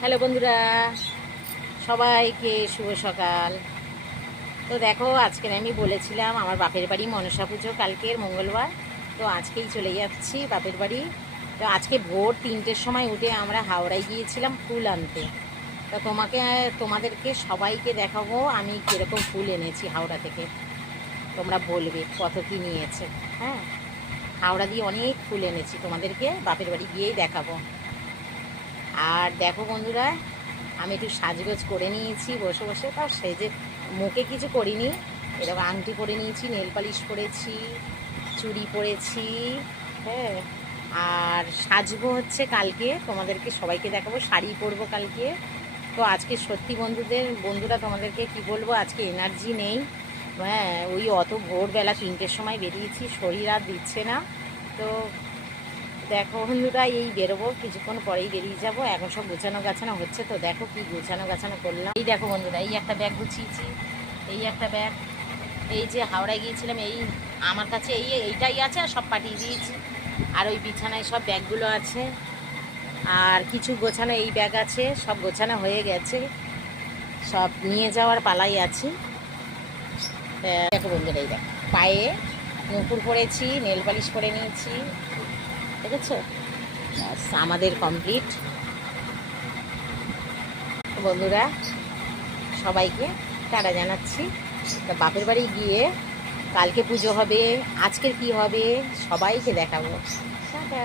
Hello বন্ধুরা, সবাইকে শুভ সকাল। তো দেখো, আজকের আমি বলেছিলাম আমার বাপের বাড়ি মনসা পুজো কালকের মঙ্গলবার। তো আজকেই চলে যাচ্ছি বাপের বাড়ি। তো আজকে ভোর 3টের সময় উঠে আমরা হাওড়ায় গিয়েছিলাম ফুল আনতে। তো তোমাদেরকে সবাইকে দেখাবো আমি কীরকম ফুল এনেছি হাওড়া থেকে। তোমরা বলবে কত কী নিয়েছে। হ্যাঁ, হাওড়া দিয়ে অনেক ফুল এনেছি, তোমাদেরকে বাপের বাড়ি গিয়েই দেখাবো। আর দেখো বন্ধুরা, আমি একটু সাজগোজ করে নিয়েছি বসে বসে, তাও সেজে মুখে কিছু করিনি। এরকম আংটি পরে নিয়েছি, নেল পালিশ করেছি, চুড়ি পরেছি। হ্যাঁ, আর সাজবো হচ্ছে কালকে, তোমাদেরকে সবাইকে দেখাবো, শাড়ি পরবো কালকে। তো আজকে সত্যি বন্ধুরা তোমাদেরকে কি বলবো, আজকে এনার্জি নেই। হ্যাঁ, ওই অত ভোরবেলা 3টের সময় বেরিয়েছি, শরীর আর দিচ্ছে না। তো দেখো বন্ধুরা, এই বেরোবো কিছুক্ষণ পরেই বেরিয়ে যাব। এখন সব গোছানো গাছানো হচ্ছে, তো দেখো কি গোছানো গাছানো করলাম। এই দেখো বন্ধুরা, এই একটা ব্যাগ গুছিয়েছি, এই একটা ব্যাগ। এই যে হাওড়ায় গিয়েছিলাম, এই আমার কাছে এইটাই আছে, আর সব পাঠিয়ে দিয়েছি। আর ওই বিছানায় সব ব্যাগগুলো আছে, আর কিছু গোছানো এই ব্যাগ আছে, সব গোছানো হয়ে গেছে, সব নিয়ে যাওয়ার পালাই আছি। দেখো বন্ধুরা, এই দেখো পায়ে নুপুর পরেছি, নেল পালিশ করে নিয়েছি, দেখেছো? আমাদের কমপ্লিট। বন্ধুরা, সবাইকে টাটা জানাচ্ছি। তা বাপের বাড়ি গিয়ে কালকে পুজো হবে, আজকের কি হবে সবাইকে দেখাবো। টাটা।